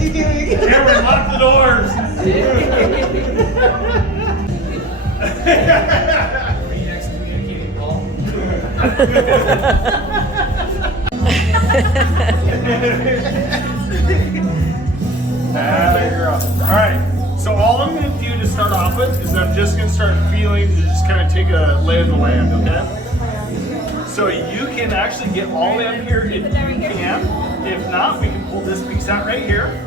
What's he doing? Cameron, lock the doors. Were you excommunicating Paul? Girl. All right. So all I'm going to do to start off with is I'm just going to start feeling to just kind of take a lay of the land, okay? So you can actually get all the way up here if you can. If not, we can pull this piece out right here.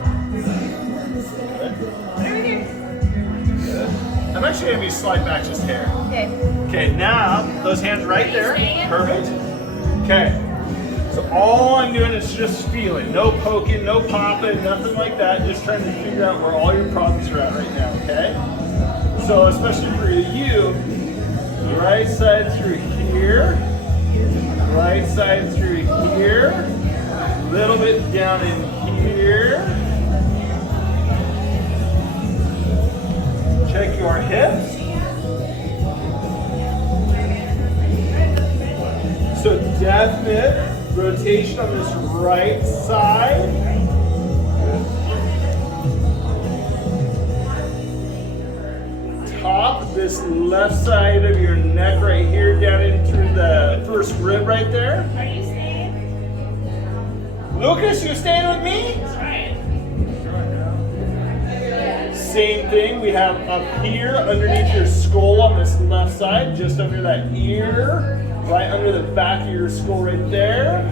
I'm actually going to be slide back just hair. Okay. Okay, now those hands right there. Perfect. Okay. So all I'm doing is just feeling. No poking, no popping, nothing like that. Just trying to figure out where all your problems are at right now, okay? So especially for you, right side through here, right side through here, a little bit down in here. Check your hips. So definite rotation on this right side. Top this left side of your neck right here down in through the first rib right there. Are you staying? Lucas, you staying with me? That's right. Same thing, we have up here underneath your skull on this left side, just under that ear, right under the back of your skull right there.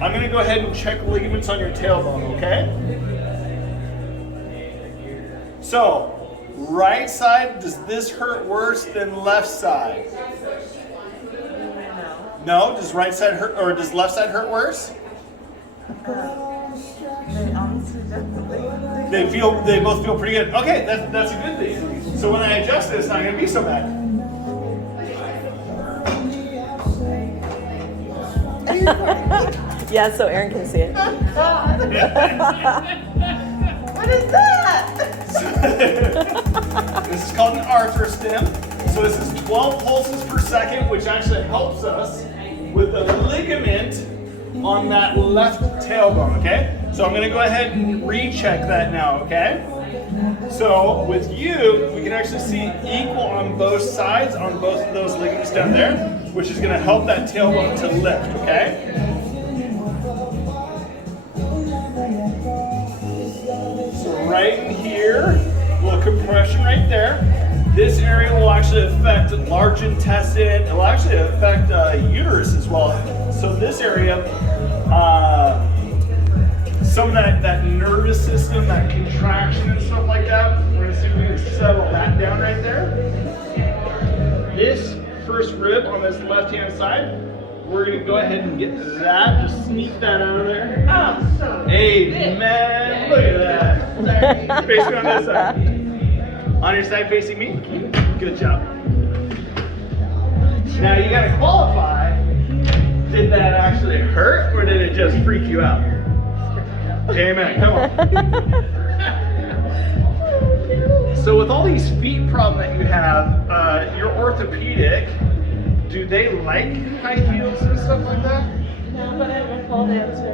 I'm going to go ahead and check ligaments on your tailbone, okay? So, right side, does this hurt worse than left side? No? Does right side hurt, or does left side hurt worse? They both feel pretty good. Okay, that's a good thing. So when I adjust it, it's not going to be so bad. Yeah, so Aaron can see it. What is that? This is called an arthrostim. So this is 12 pulses per second, which actually helps us with the ligament on that left tailbone, okay? So I'm going to go ahead and recheck that now, okay? So with you, we can actually see equal on both sides on both of those ligaments down there, which is going to help that tailbone to lift, okay? So right in here, a little compression right there. This area will actually affect large intestine. It will actually affect uterus as well. So this area, some of that nervous system, that contraction and stuff like that, we're gonna see if we can settle that down right there. This first rib on this left-hand side, we're gonna go ahead and get that, just sneak that out of there. Oh, so. Amen. Look at that. Facing on this side. On your side facing me. Good job. Now you gotta qualify. Did that actually hurt or did it just freak you out? Amen. Come on. So with all these feet problems that you have, you're orthopedic. Do they like high heels and stuff like that? No, but I'm a pole dancer.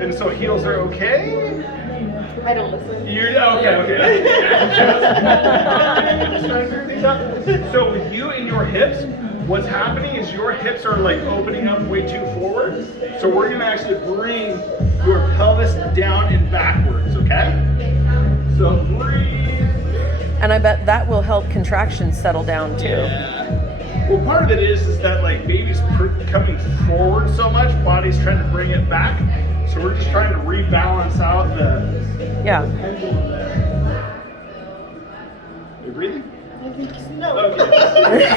And so heels are okay? I don't listen. You're okay. Just trying to figure things out. So with you and your hips, what's happening is your hips are like opening up way too forward. So we're gonna actually bring your pelvis down and backwards, okay? So breathe. And I bet that will help contractions settle down too. Yeah. Well, part of it is that like baby's coming forward so much, body's trying to bring it back. So we're just trying to rebalance out the pendulum there. You breathing? I think no. Okay.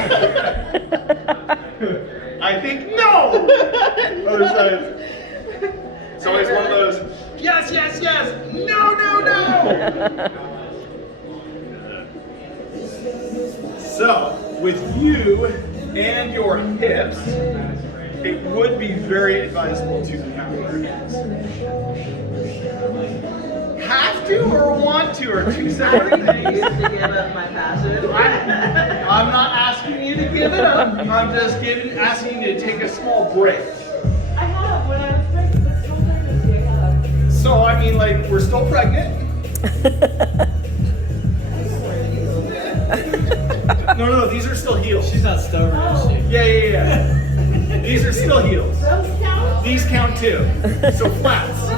I think no! Other side. It's always one of those, yes, yes, yes, no, no, no! So, with you and your hips, it would be very advisable to count your hips. Have to or want to are two separate things. To give up my passion. I'm not asking you to give it up. I'm just asking you to take a small break. I have when I was pregnant, this whole time I have. So we're still pregnant. No, these are still heels. She's not stubborn, is she? Yeah. These are still heels. These count too. So flats.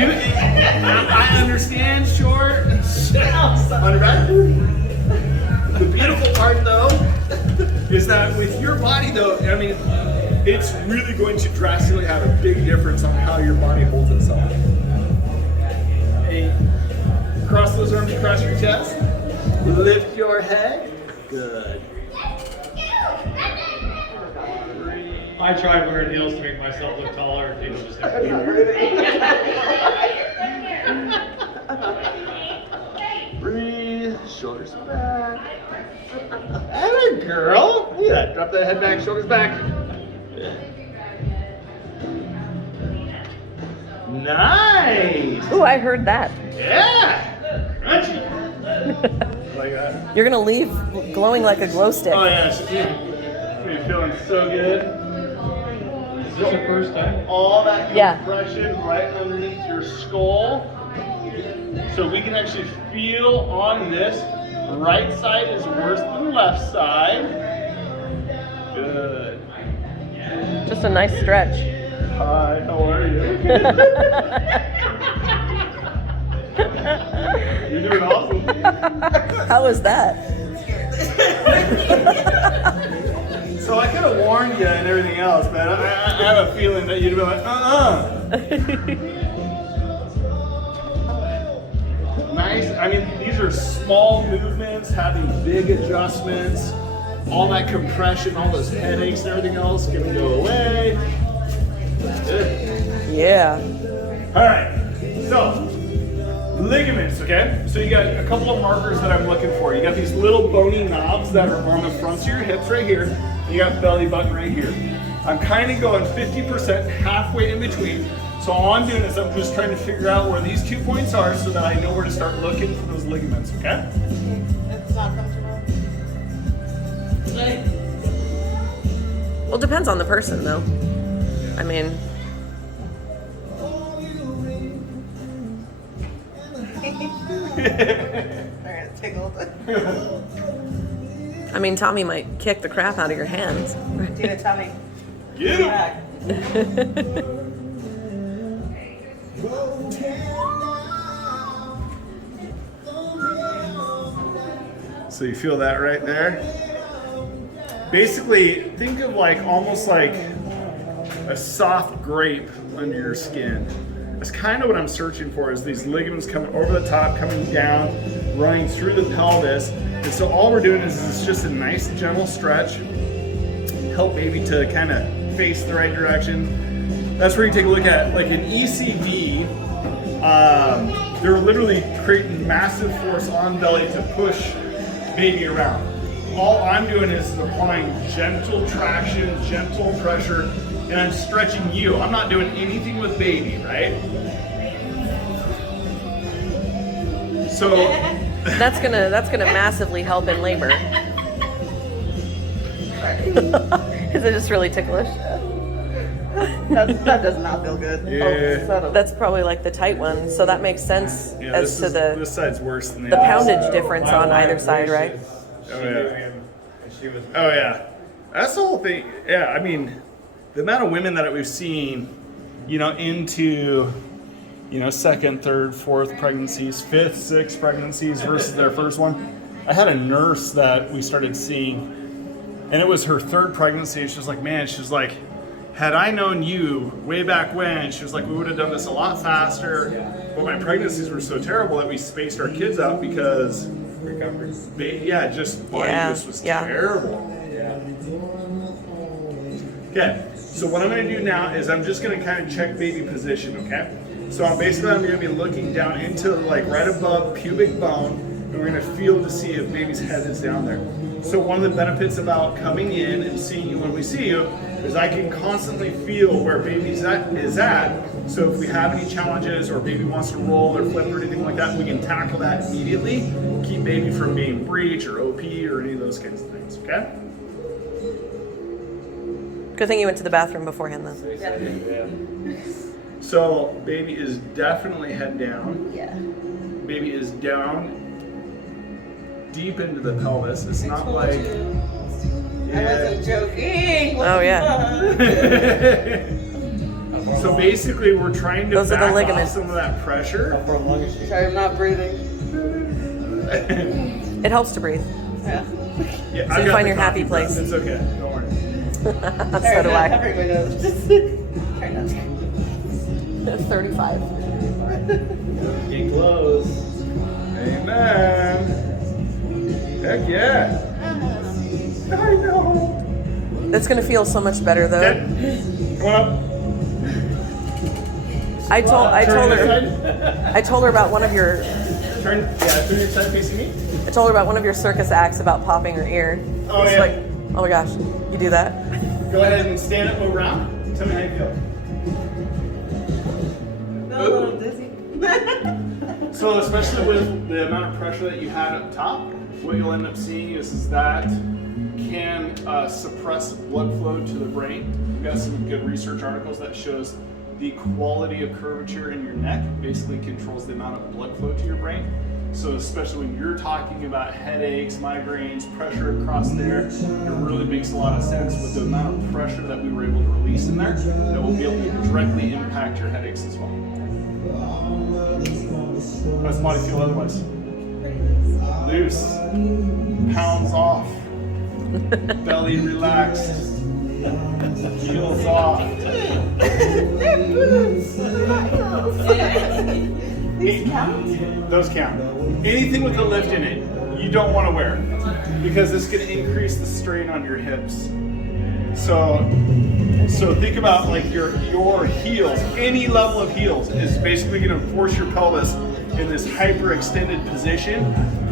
I understand short. On the back. The beautiful part though is that with your body though, I mean, it's really going to drastically have a big difference on how your body holds itself. Hey, cross those arms across your chest. Lift your head. Good. I tried wearing heels to make myself look taller, and people just have Breathe. Shoulders back. And a girl. Look at that. Drop that head back, shoulders back. Nice. Ooh, I heard that. Yeah. Crunchy. Like that. You're gonna leave glowing like a glow stick. Oh yeah. You're feeling so good. Is this your first time? All that Yeah. compression right underneath your skull. So we can actually feel on this, right side is worse than left side. Good. Just a nice stretch. Hi, how are you? You're doing awesome. How was that? So I could have warned you and everything else, but I have a feeling that you'd be like, Nice. I mean, these are small movements, having big adjustments. All that compression, all those headaches and everything else gonna go away. Good. Yeah. All right. So, ligaments, okay? So you got a couple of markers that I'm looking for. You got these little bony knobs that are on the fronts of your hips right here. You got belly button right here. I'm kind of going 50% halfway in between. So all I'm doing is I'm just trying to figure out where these 2 points are so that I know where to start looking for those ligaments, okay? It's not comfortable. Well, it depends on the person, though. I mean, Alright, tickled. I mean, Tommy might kick the crap out of your hands. Tina, tell me. Get 'em. Back. So you feel that right there? Basically, think of like almost like a soft grape under your skin. That's kind of what I'm searching for, is these ligaments coming over the top, coming down, running through the pelvis. And so all we're doing is it's just a nice gentle stretch. Help baby to kind of face the right direction. That's where you take a look at like an ECV. They're literally creating massive force on belly to push baby around. All I'm doing is applying gentle traction, gentle pressure, and I'm stretching you. I'm not doing anything with baby, right? So That's gonna massively help in labor. Is it just really ticklish? That does not feel good. Yeah. Subtle. That's probably like the tight one, so that makes sense yeah, as to this side's worse than the other. poundage difference on either side, right? Oh yeah. Oh yeah. That's the whole thing. Yeah, I mean, the amount of women that we've seen, into, second, third, fourth pregnancies, fifth, sixth pregnancies versus their first one. I had a nurse that we started seeing, and it was her third pregnancy. She was like, had I known you way back when, she was like, we would have done this a lot faster, but my pregnancies were so terrible that we spaced our kids out because body use was terrible. Okay, so what I'm going to do now is I'm just going to kind of check baby position, okay? So I'm going to be looking down into like right above pubic bone, and we're going to feel to see if baby's head is down there. So one of the benefits about coming in and seeing you when we see you is I can constantly feel where baby's is at. So if we have any challenges or baby wants to roll or flip or anything like that, we can tackle that immediately. Keep baby from being breech or OP or any of those kinds of things, okay? Good thing you went to the bathroom beforehand, though. So baby is definitely head down. Yeah. Baby is down deep into the pelvis. It's not told like. you. I Yeah. wasn't joking. What Oh, the yeah. fuck? So basically, we're trying to Those are the back off ligaments. some of that pressure. How far along is she? Sorry, I'm not breathing. It helps to breathe. Yeah. Yeah, So I've you got find the your happy coffee breath. place. It's okay. Don't worry. So do I. Covering my nose. Just try not to. 35. Get close. Amen. Heck yeah. I know. It's gonna feel so much better though. Good. Come on up. I told Turn your her side. I told her about one of your Turn your side facing me. I told her about one of your circus acts about popping her ear. Oh, She's yeah. like, oh my gosh, you do that? Go ahead and stand up, move around. Tell me how you feel. No, a little dizzy. So especially with the amount of pressure that you had up top, what you'll end up seeing is that can suppress blood flow to the brain. We've got some good research articles that shows the quality of curvature in your neck basically controls the amount of blood flow to your brain. So especially when you're talking about headaches, migraines, pressure across there, it really makes a lot of sense with the amount of pressure that we were able to release in there that will be able to directly impact your headaches as well. How's the body feel otherwise? Loose, pounds off, belly relaxed, heels off. These count? Those count. Anything with a lift in it, you don't want to wear because it's going to increase the strain on your hips. So think about like your heels. Any level of heels is basically going to force your pelvis in this hyperextended position,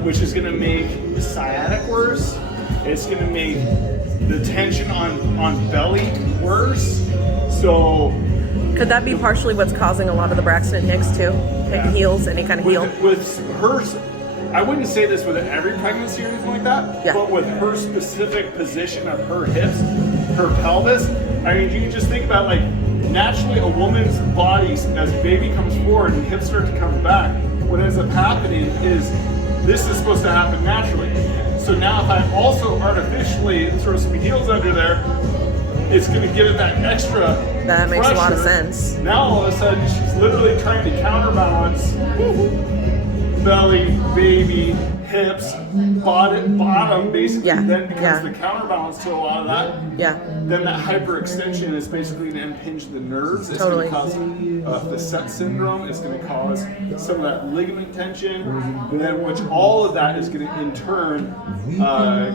which is going to make the sciatic worse. It's going to make the tension on belly worse. So Could that be partially what's causing a lot of the Braxton Hicks too? Heels, any kind of heel? with her, I wouldn't say this with every pregnancy or anything like that, Yeah. but with her specific position of her hips, her pelvis, I mean, you can just think about like naturally a woman's body as baby comes forward and hips start to come back, what ends up happening is this is supposed to happen naturally. So now if I also artificially throw some heels under there, it's going to give it that extra That makes a lot of pressure. sense. Now all of a sudden she's literally trying to counterbalance belly, baby, hips, bottom basically Yeah, then becomes yeah. the counterbalance to a lot of that. Yeah. Then that hyperextension is basically going to impinge the nerves. It's Totally. going to cause facet syndrome. It's going to cause some of that ligament tension, then which all of that is going to in turn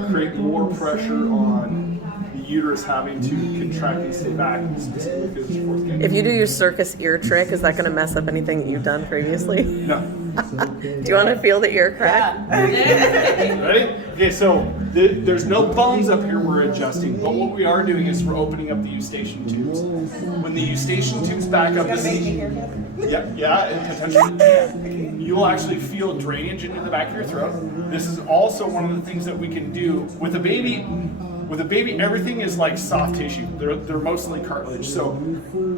create more pressure on the uterus having to contract and stay back, specifically for the fourth game. If you do your circus ear trick, is that going to mess up anything that you've done previously? No. Do you want to feel the ear crack? Ready? Okay, so there's no bones up here we're adjusting, but what we are doing is we're opening up the eustachian tubes. When the eustachian tubes back up, Gonna make me this, haircut? yeah, and potentially you will actually feel drainage into the back of your throat. This is also one of the things that we can do with a baby. With a baby, everything is like soft tissue. They're mostly cartilage. So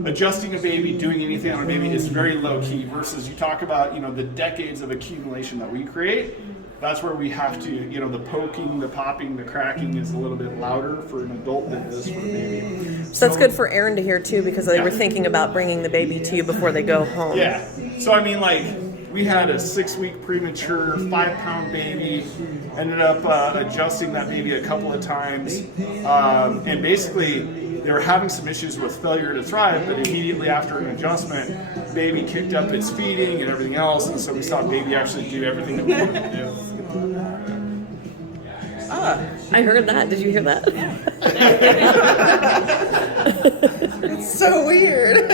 adjusting a baby, doing anything on a baby is very low key versus you talk about, the decades of accumulation that we create. That's where we have to, the poking, the popping, the cracking is a little bit louder for an adult than it is for a baby. So that's good for Aaron to hear too, because they were thinking about bringing the baby to you before they go home. Yeah. So I mean, like, we had a 6-week premature, 5-pound baby. Ended up adjusting that baby a couple of times, and basically they were having some issues with failure to thrive. But immediately after an adjustment, baby kicked up its feeding and everything else, and so we saw baby actually do everything that we wanted to do. I heard that. Did you hear that? It's so weird.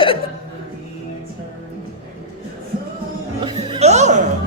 Oh!